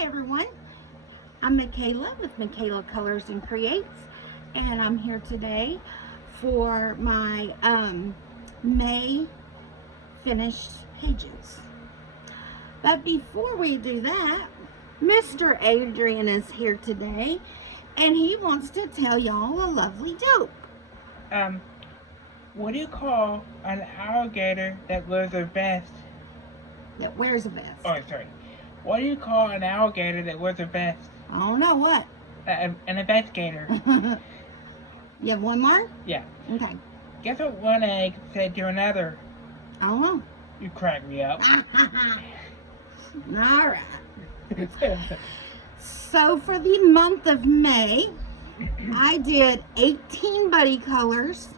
Hi everyone, I'm Michaela with Michaela Colors and Creates, and I'm here today for my May finished pages. But before we do that, Mr. Adrian is here today, and he wants to tell y'all a lovely joke. What do you call an alligator that wears a vest? That wears a vest. Oh, sorry. What do you call an alligator that wears a vest? I don't know what. An investigator. You have one more? Yeah. Okay. Guess what one egg said to another? I don't know. You crack me up. All right. So for the month of May, I did 18 buddy colors,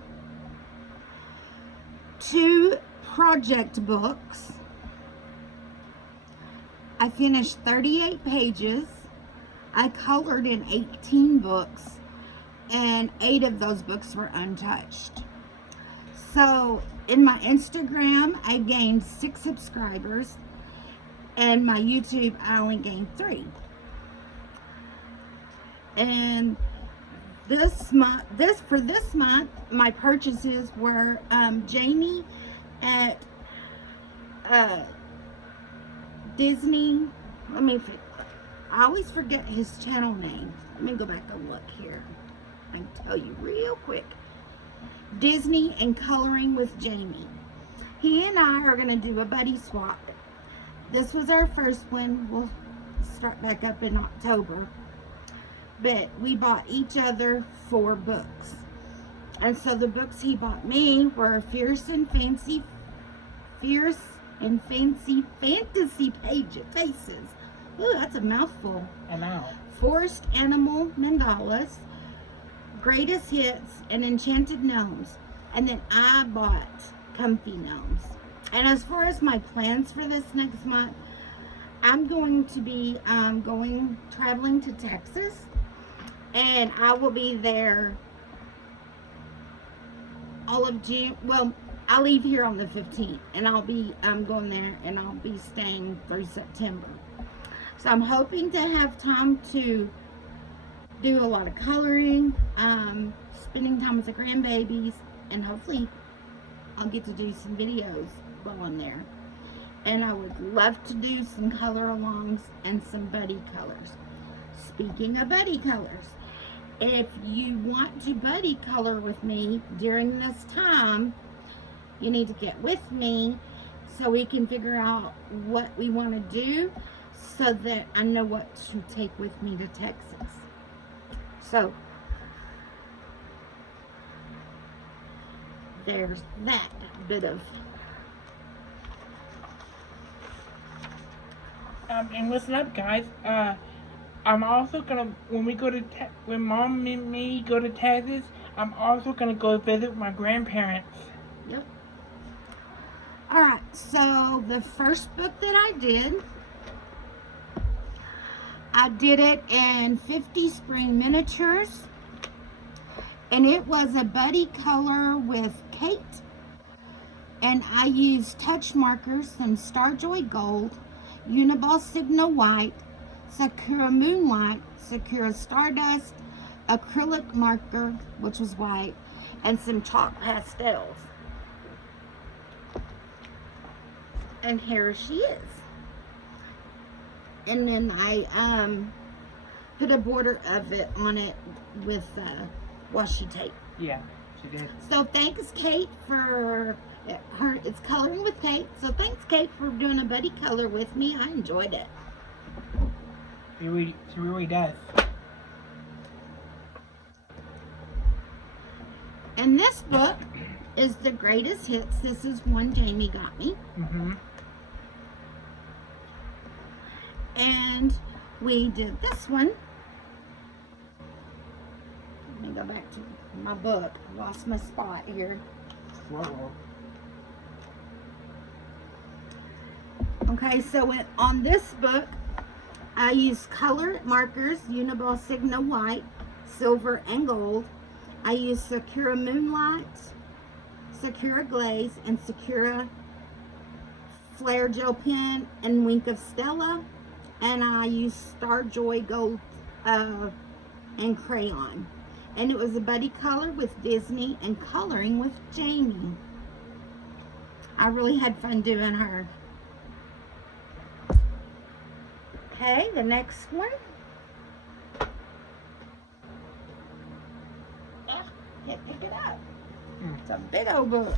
2 project books. I finished 38 pages. I colored in 18 books, and 8 of those books were untouched. So in my Instagram, I gained 6 subscribers, and my YouTube, I only gained 3. And this month, my purchases were Jamie at Disney. I always forget his channel name. Let me go back and look here. I can tell you real quick. Disney and Coloring with Jamie. He and I are going to do a buddy swap. This was our first one. We'll start back up in October. But we bought each other 4 books. And so the books he bought me were Fierce and Fancy Fantasy Faces. Ooh, that's a mouthful. I know. Forest Animal Mandalas, Greatest Hits, and Enchanted Gnomes. And then I bought Comfy Gnomes. And as far as my plans for this next month, I'm going to be traveling to Texas. And I will be there all of June. Well, I'll leave here on the 15th. And I'll be going there, and I'll be staying through September. So I'm hoping to have time to do a lot of coloring, spending time with the grandbabies, and hopefully I'll get to do some videos while I'm there. And I would love to do some color alongs and some buddy colors. Speaking of buddy colors, if you want to buddy color with me during this time, you need to get with me so we can figure out what we want to do, so that I know what to take with me to Texas. So there's that bit of. And listen up, guys. I'm also gonna, when Mom and me go to Texas, I'm also gonna go visit my grandparents. Yep. Alright, so the first book that I did it in 50 Spring Miniatures, and it was a buddy color with Kate, and I used touch markers, some Starjoy Gold, Uniball Sigma White, Sakura Moonlight, Sakura Stardust, acrylic marker, which was white, and some chalk pastels. And here she is. And then I put a border of it on it with washi tape. Yeah, she did. So thanks, Kate, for it's Coloring with Kate. So thanks, Kate, for doing a buddy color with me. I enjoyed it. She really does. And this book is the Greatest Hits. This is one Jamie got me. And we did this one. Let me go back to my book. I lost my spot here. Whoa. Okay, so on this book, I used color markers, Uniball Sigma White, Silver, and Gold. I used Sakura Moonlight, Sakura Glaze, and Sakura Flare Gel Pen, and Wink of Stella. and I used Starjoy Gold and crayon. And it was a buddy color with Disney and coloring with Jamie. I really had fun doing her. Okay, the next one. Can't pick it up. It's a big old book.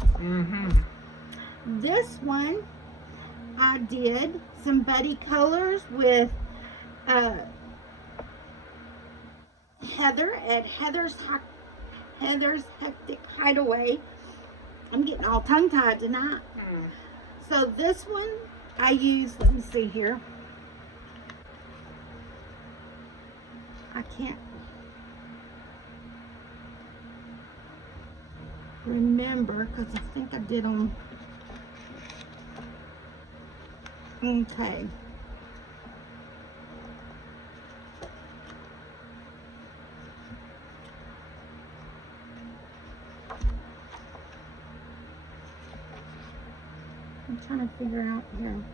This one, I did some buddy colors with Heather at Heather's Hectic Hideaway. I'm getting all tongue-tied tonight. So this one, I used, let me see here. I can't remember because I think I did them. Okay. I'm trying to figure out here.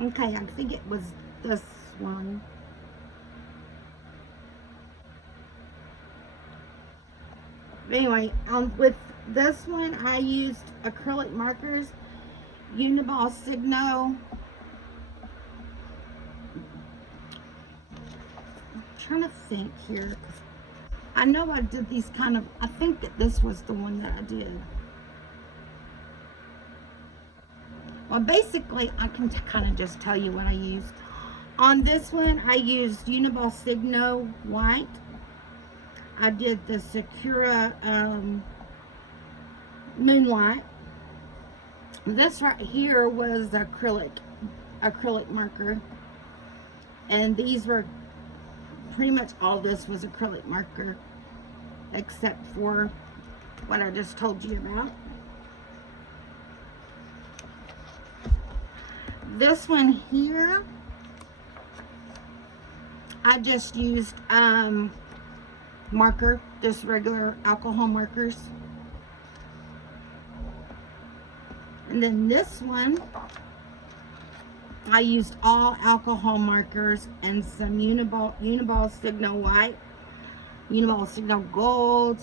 Okay, I think it was this one. Anyway, with this one, I used acrylic markers, Uniball Signo. I'm trying to think here. I know I did these kind of, I think that this was the one that I did. Well, basically, I can kind of just tell you what I used. On this one, I used Uniball Signo White. I did the Sakura Moonlight. This right here was acrylic marker. And these were, pretty much all this was acrylic marker, except for what I just told you about. This one here, I just used marker, just regular alcohol markers. And then this one, I used all alcohol markers and some Uniball Signo White, Uniball Signo Gold,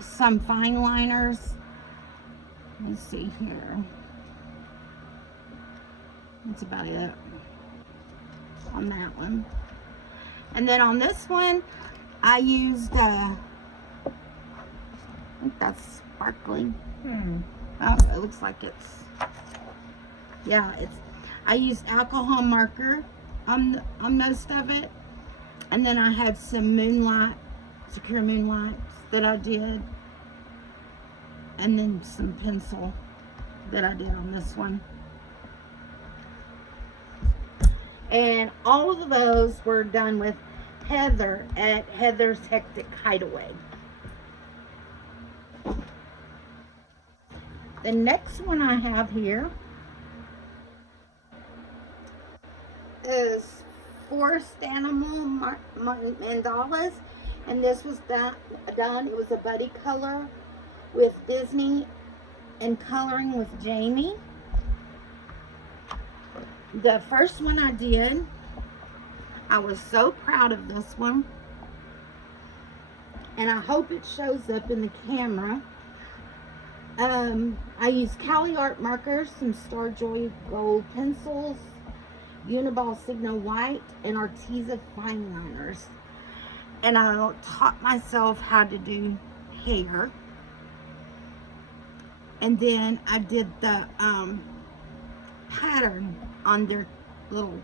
some fine liners. Let me see here. That's about it on that one. And then on this one, I used, I think that's sparkling. Oh, it looks like it's, yeah, I used alcohol marker on most of it. And then I had some Moonlight, Sakura Moonlights that I did. And then some pencil that I did on this one. And all of those were done with Heather at Heather's Hectic Hideaway. The next one I have here is Forest Animal Mandalas. And this was done, it was a buddy color with Disney and coloring with Jamie. The first one I did, I was so proud of this one, and I hope it shows up in the camera. I used Cali Art markers, some Starjoy Gold pencils, Uniball Signo White, and Arteza fine liners. And I taught myself how to do hair. And then I did the pattern on their little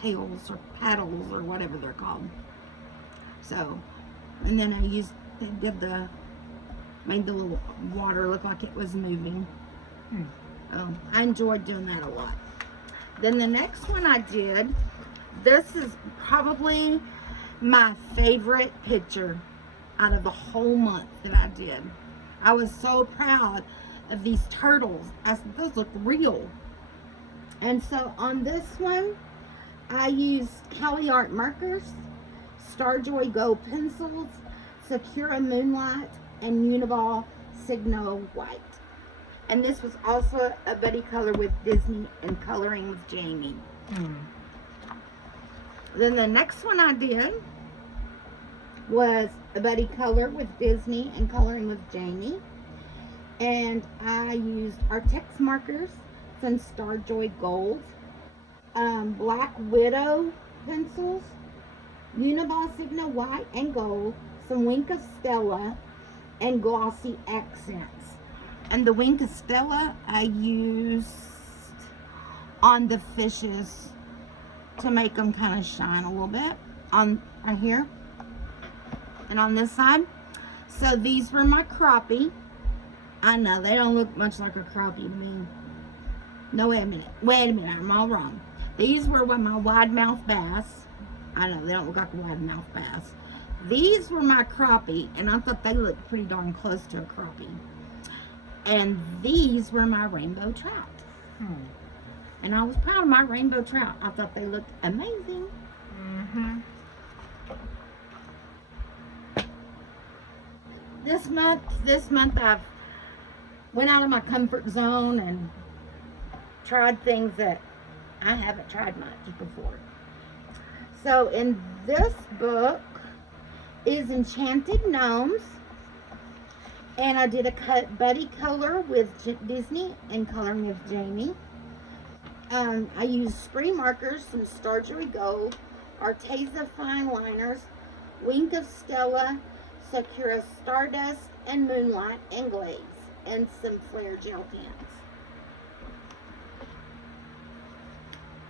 tails or paddles or whatever they're called. So, and then I made the little water look like it was moving. I enjoyed doing that a lot. Then the next one I did, this is probably my favorite picture out of the whole month that I did. I was so proud of these turtles. I said, those look real. And so on this one, I used Cali Art markers, Starjoy Gold pencils, Sakura Moonlight, and Uniball Signo White. And this was also a buddy color with Disney and Coloring with Jamie. Then the next one I did was a buddy color with Disney and Coloring with Jamie. And I used Artex markers, some Starjoy Gold, Black Widow pencils, Uniball Sigma White and Gold, some Wink of Stella, and glossy accents. And the Wink of Stella I used on the fishes to make them kind of shine a little bit on right here and on this side. So these were my crappie. I know they don't look much like a crappie to me. No, wait a minute, I'm all wrong. These were with my wide mouth bass. I know they don't look like a wide mouth bass. These were my crappie, and I thought they looked pretty darn close to a crappie. And these were my rainbow trout. And I was proud of my rainbow trout. I thought they looked amazing. This month I've went out of my comfort zone and tried things that I haven't tried much before. So in this book is Enchanted Gnomes, and I did a buddy color with Disney and Coloring with Jamie. I used spray markers, some Starjoy Gold, Arteza fine liners, Wink of Stella, Sakura Stardust, and Moonlight and Glaze, and some Flare gel pens.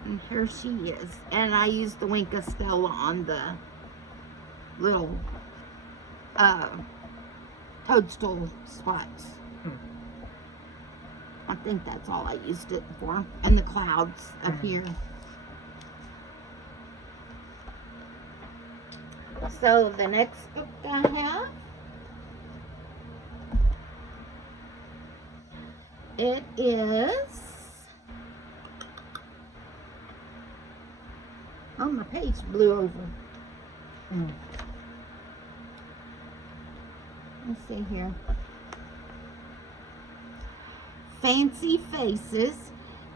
And here she is. And I used the Wink of Stella on the little toadstool spots. I think that's all I used it for. And the clouds up here. So the next book I have, it is, oh, my page blew over. Let's see here. Fancy Faces,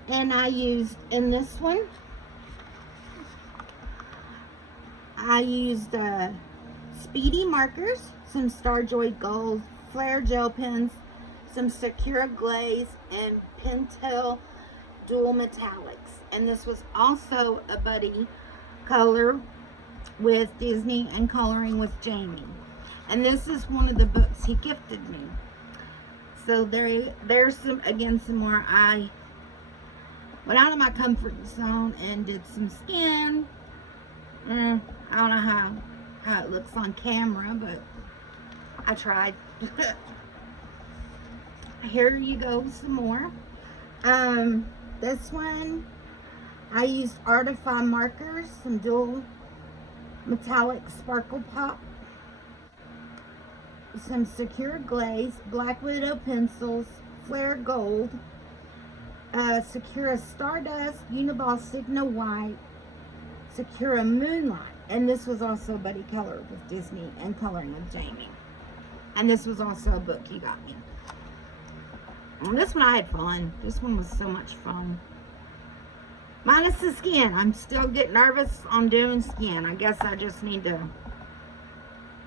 and I used, in this one, I used Speedy markers, some Starjoy Gold, Flare gel pens, some Sakura Glaze, and Pentel Dual Metallics. And this was also a buddy color with Disney and Coloring with Jamie. And this is one of the books he gifted me. So there's some more. I went out of my comfort zone and did some skin. I don't know how it looks on camera, but I tried. Here you go, some more. This one, I used Artify markers, some dual metallic sparkle pop, some Sakura Glaze, Black Widow pencils, Flare Gold, Sakura Stardust, Uniball Sigma White, Sakura Moonlight, and this was also a buddy color with Disney and Coloring with Jamie. And this was also a book he got me. And this one I had fun. This one was so much fun. Minus the skin. I'm still getting nervous on doing skin. I guess I just need to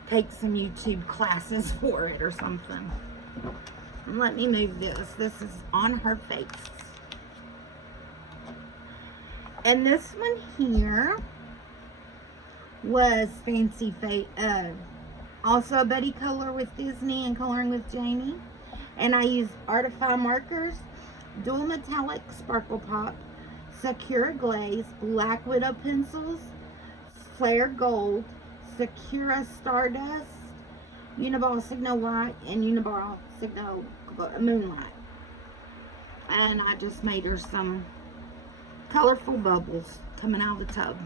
take some YouTube classes for it or something. And let me move this. This is on her face. And this one here was Fancy Face. Also a buddy color with Disney and Coloring with Jamie. And I used Artify markers, dual metallic sparkle pop, Sakura Glaze, Black Widow pencils, Flare Gold, Sakura Stardust, Uniball Sigma White, and Uniball Sigma Moonlight. And I just made her some colorful bubbles coming out of the tub.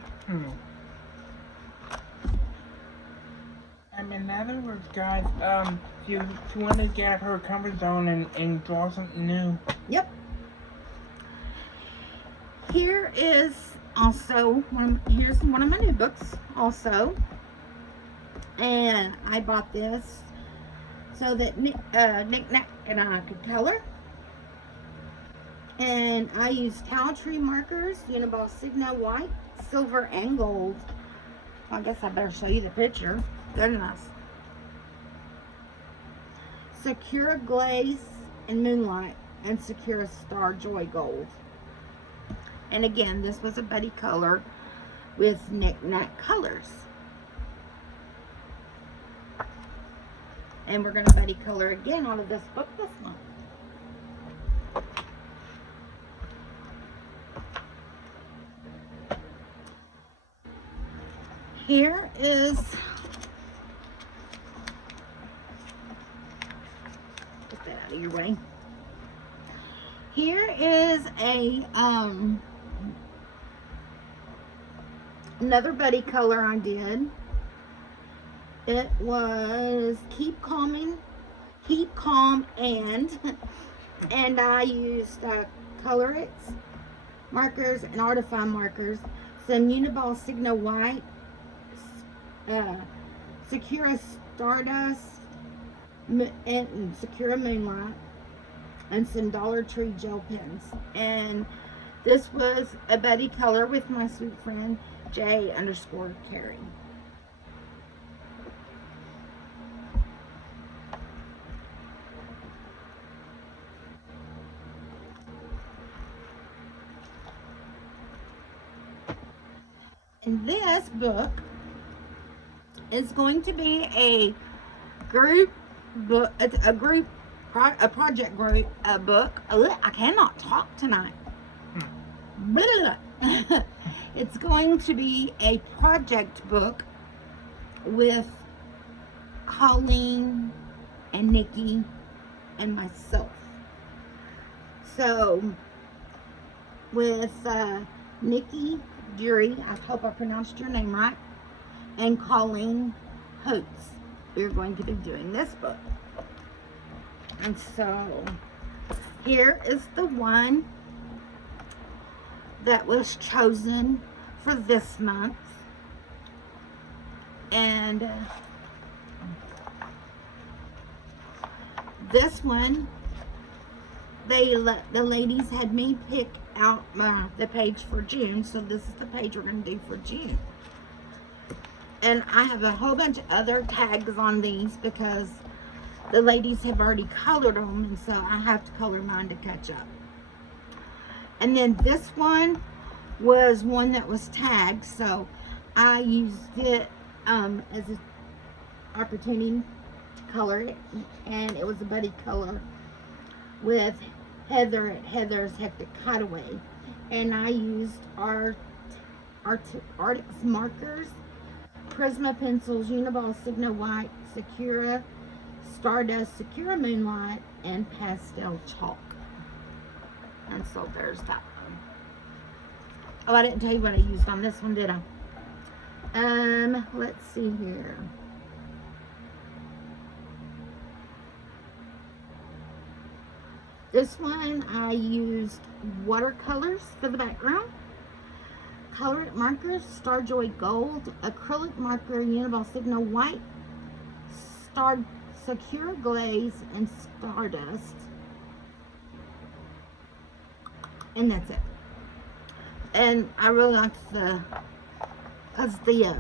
And in other words, guys, you want to get out of her comfort zone and draw something new. Yep. Here is also here's one of my new books also, and I bought this so that Nick Nack and I could color. And I use Towel Tree markers, Uniball Signo white, silver, and gold. I guess I better show you the picture. Goodness. Sakura Glaze and Moonlight, and Sakura Star Joy Gold. And again, this was a buddy color with knick-knack colors. And we're going to buddy color again out of this book this month. Here is, get that out of your way. Here is a another buddy color I did. It was Keep Calm and I used Colorix markers and Artifine markers, some Uniball Signo white, Sakura Stardust, and Sakura Moonlight, and some Dollar Tree gel pens. And this was a buddy color with my sweet friend J_Carrie. And this book is going to be a group book. It's a project group book. I cannot talk tonight. It's going to be a project book with Colleen and Nikki and myself. So with Nikki Jury, I hope I pronounced your name right, and Colleen Hoots, we're going to be doing this book. And so here is the one that was chosen for this month. And this one, the ladies had me pick out the page for June, so this is the page we're going to do for June. And I have a whole bunch of other tags on these because the ladies have already colored them, and so I have to color mine to catch up. And then this one was one that was tagged, so I used it as an opportunity to color it, and it was a buddy color with Heather at Heather's Hectic Hideaway. And I used Arctic markers, Prisma pencils, Uniball Signo white, Sakura Stardust, Sakura Moonlight, and pastel chalk. And so there's that one. Oh, I didn't tell you what I used on this one, did I? Let's see here. This one I used watercolors for the background, colored markers, Starjoy Gold, acrylic marker, Uniball Signo white, Sakura Glaze, and Stardust. And that's it. And I really liked because the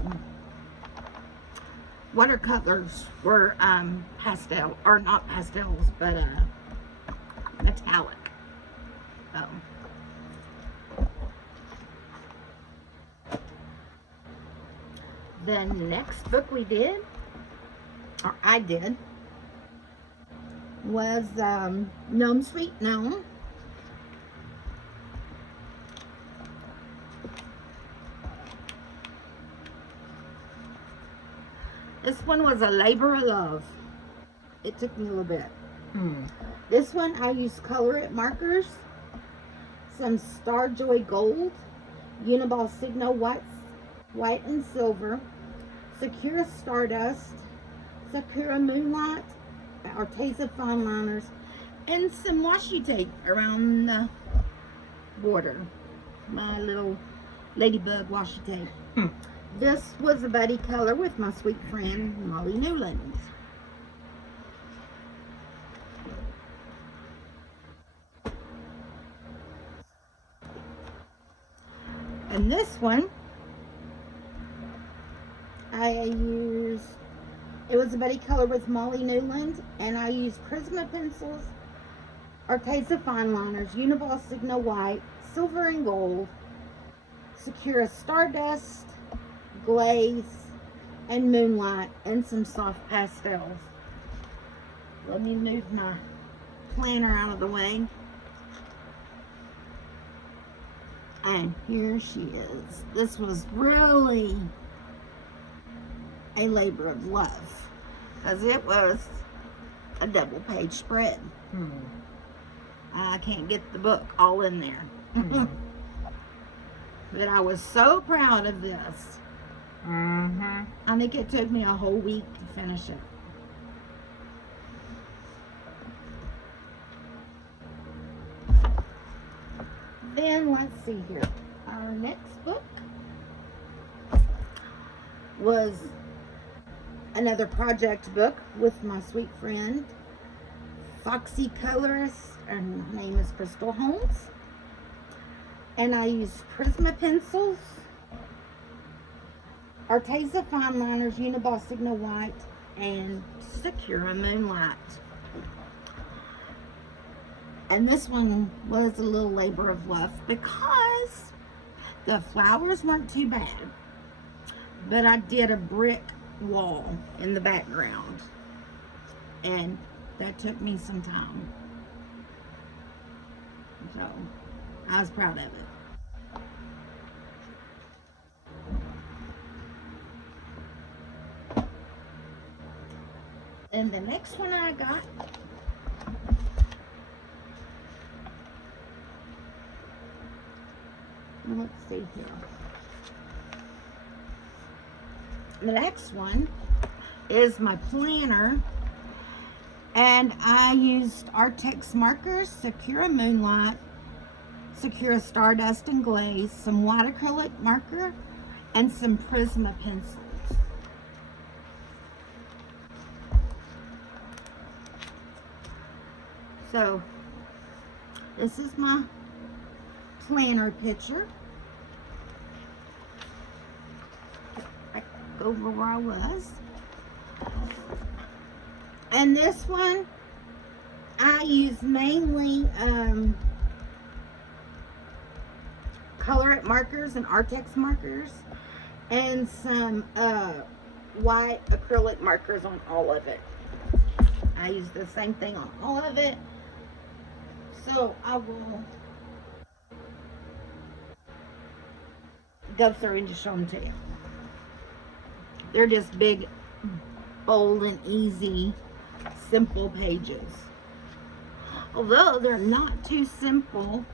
watercolors were pastel, or not pastels, but metallic. The next book we did, or I did, was Gnome Sweet Gnome. This one was a labor of love. It took me a little bit. This one I used Color markers, some Starjoy Gold, Uniball Signo white and silver, Sakura Stardust, Sakura Moonlight, Arteza fine liners, and some washi tape around the border. My little ladybug washi tape. This was a buddy color with my sweet friend Molly Newlands. And this one, I used, it was a buddy color with Molly Newland, and I used Prisma pencils, Arteza fine liners, Uniball Signo White, Silver and Gold, Sakura Stardust, Glaze, and Moonlight, and some soft pastels. Let me move my planner out of the way. And here she is. This was really a labor of love, because it was a double page spread. I can't get the book all in there. But I was so proud of this. I think it took me a whole week to finish it. Then let's see here. Our next book was another project book with my sweet friend, Foxy colorist, and her name is Crystal Holmes. And I used Prisma pencils, Arteza fine liners, Uniball Signo White, and Sakura Moonlight. And this one was a little labor of love because the flowers weren't too bad, but I did a brick wall in the background, and that took me some time. So I was proud of it. And the next one I got let's see here. The next one is my planner, and I used Artex markers, Sakura Moonlight, Sakura Stardust and Glaze, some white acrylic marker, and some Prisma pencils. So this is my planner picture. Back over where I was. And this one I use mainly Color It markers and Artex markers, and some white acrylic markers on all of it. I use the same thing on all of it. So I will go through and just show them to you. They're just big, bold, and easy, simple pages. Although they're not too simple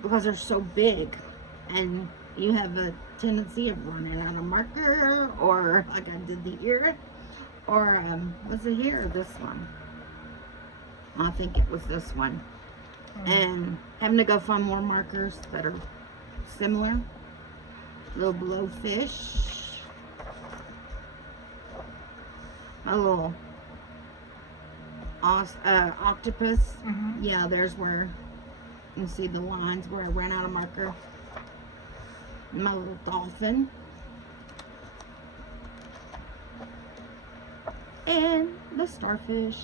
because they're so big, and you have a tendency of running out of marker, or like I did the ear, or was it here or this one? I think it was this one. And having to go find more markers that are similar. Little blowfish. A little octopus. Yeah, there's where you see the lines where I ran out of marker. My little dolphin. And the starfish.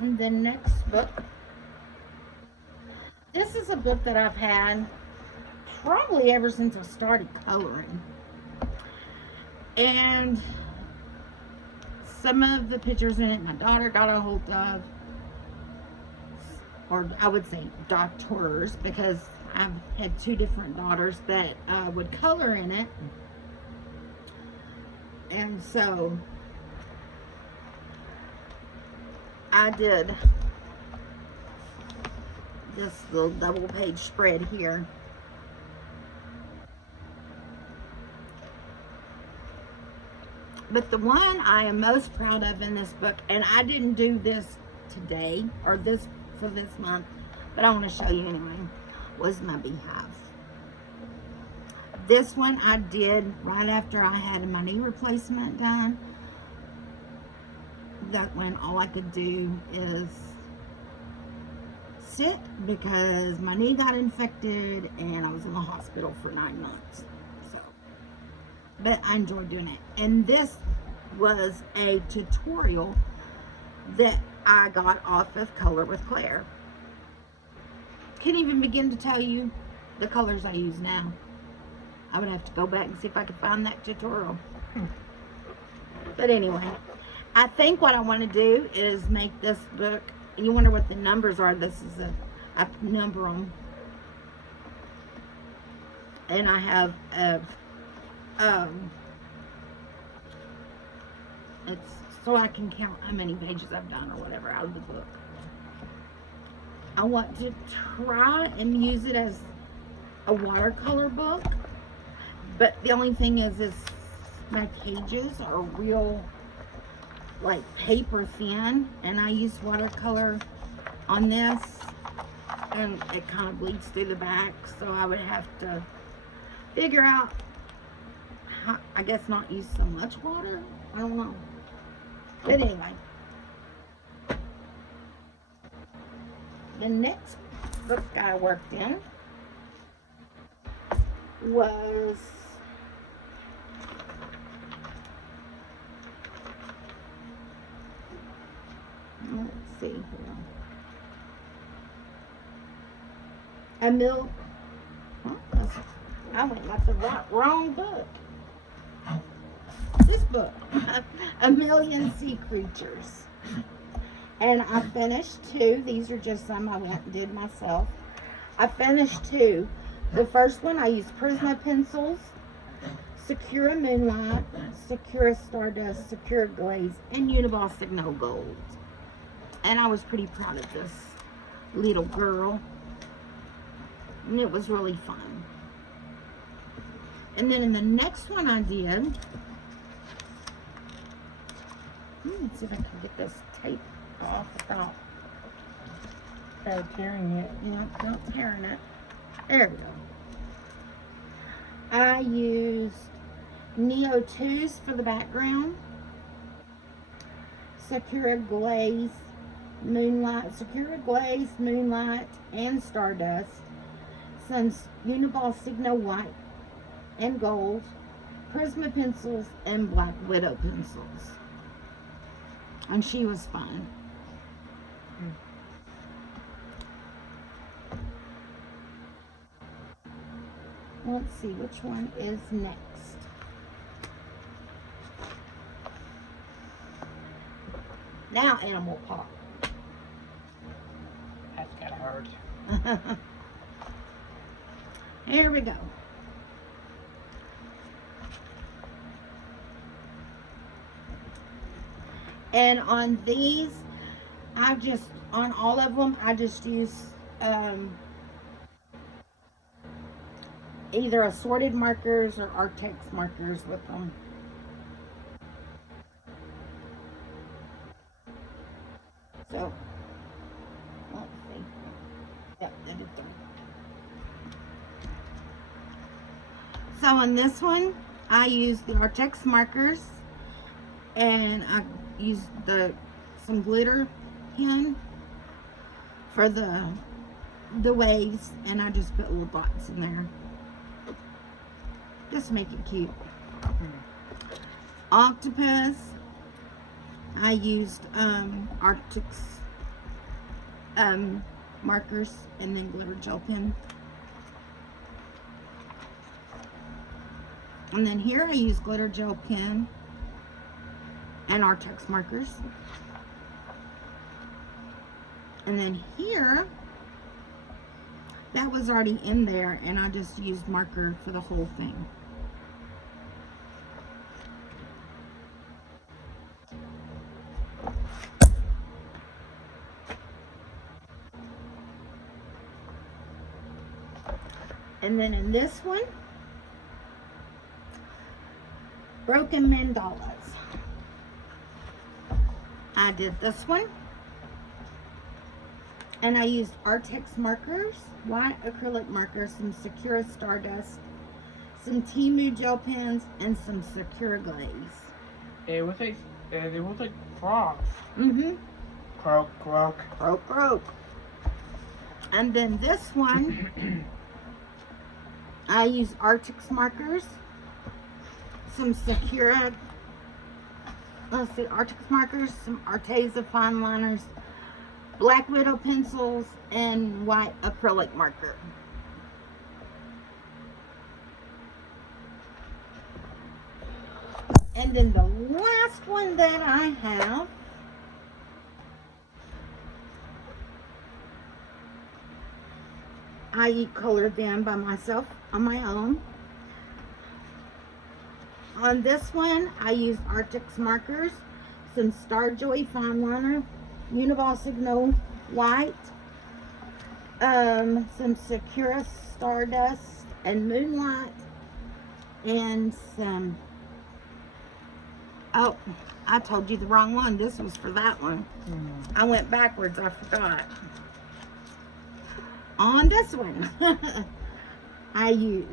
And the next book. This is a book that I've had probably ever since I started coloring. And some of the pictures in it my daughter got a hold of. Or I would say daughters, because I've had two different daughters that would color in it. And so I did this little double page spread here. But the one I am most proud of in this book, and I didn't do this today or this for this month, but I want to show you anyway, was my beehive. This one I did right after I had my knee replacement done. That when all I could do is it because my knee got infected and I was in the hospital for 9 months. So, but I enjoyed doing it. And this was a tutorial that I got off of Color with Claire. Can't even begin to tell you the colors I use now. I would have to go back and see if I could find that tutorial. But anyway, I think what I want to do is make this book. You wonder what the numbers are. This is I number them, and I have it's so I can count how many pages I've done or whatever out of the book. I want to try and use it as a watercolor book, but the only thing is my pages are real, like, paper thin, and I use watercolor on this, and it kind of bleeds through the back, so I would have to figure out how, I guess, not use so much water. I don't know. But anyway, the next book I worked in was let's see here. I went like the wrong book. This book, A Million Sea Creatures. And I finished 2. These are just some I went and did myself. I finished 2. The first one I used Prisma pencils, Sakura Moonlight, Sakura Stardust, Sakura Glaze, and Uniball Signal Gold. And I was pretty proud of this little girl. And it was really fun. And then in the next one I did, let's see if I can get this tape off without tearing it. Not tearing it. There we go. I used Neo 2s for the background, Sakura Glaze, Moonlight, and Stardust, some Uniball Signo White and Gold, Prisma pencils, and Black Widow pencils. And she was fun. Let's see which one is next. Now Animal Park. That's gotta hurt. Here we go. And on these, on all of them, I just use either assorted markers or Artex markers with them. So, let's see. Yep, that is done. So on this one, I use the Artex markers, and I use some glitter pen for the waves, and I just put little dots in there. Just to make it cute. Octopus, I used Arctic's markers and then glitter gel pen. And then here I use glitter gel pen and Artex markers. And then here, that was already in there, and I just used marker for the whole thing. And then in this one, broken mandalas. I did this one, and I used Artex markers, white acrylic markers, some Sakura Stardust, some Temu gel pens, and some Sakura Glaze. It was like they look like frogs. Mm-hmm. Croak, croak. Croak, croak. And then this one, I use Artix markers, some Sakura, let's see, Artix markers, some Arteza fine liners, Black Widow pencils, and white acrylic marker. And then the last one that I have I colored them by myself on my own. On this one, I used Artix markers, some Starjoy fine liner, Uniball Signal white, some Sakura Stardust and Moonlight, and some, oh, I told you the wrong one. This was for that one. I went backwards, I forgot. On this one, I used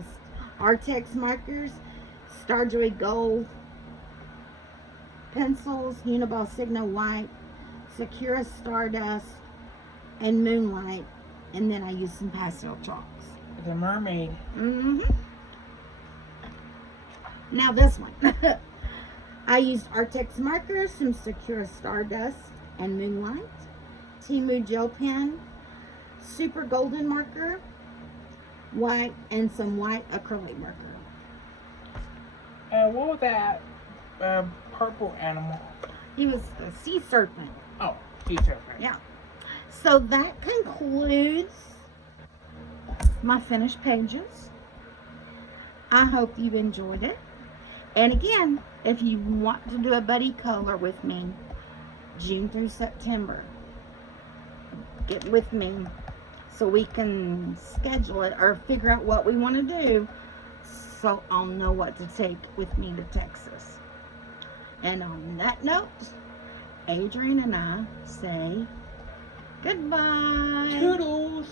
Artix markers, Starjoy Gold pencils, Uniball Signal white, Sakura Stardust, and Moonlight, and then I used some pastel chalks. The mermaid. Now this one, I used Artix markers, some Sakura Stardust and Moonlight, Temu gel pen, Super Golden marker, white, and some white acrylic marker. What was that purple animal? He was the sea serpent. Oh, sea serpent. Yeah. So that concludes my finished pages. I hope you enjoyed it. And again, if you want to do a buddy color with me, June through September, get with me so we can schedule it or figure out what we want to do, so I'll know what to take with me to Texas. And on that note, Adrian and I say goodbye. Toodles.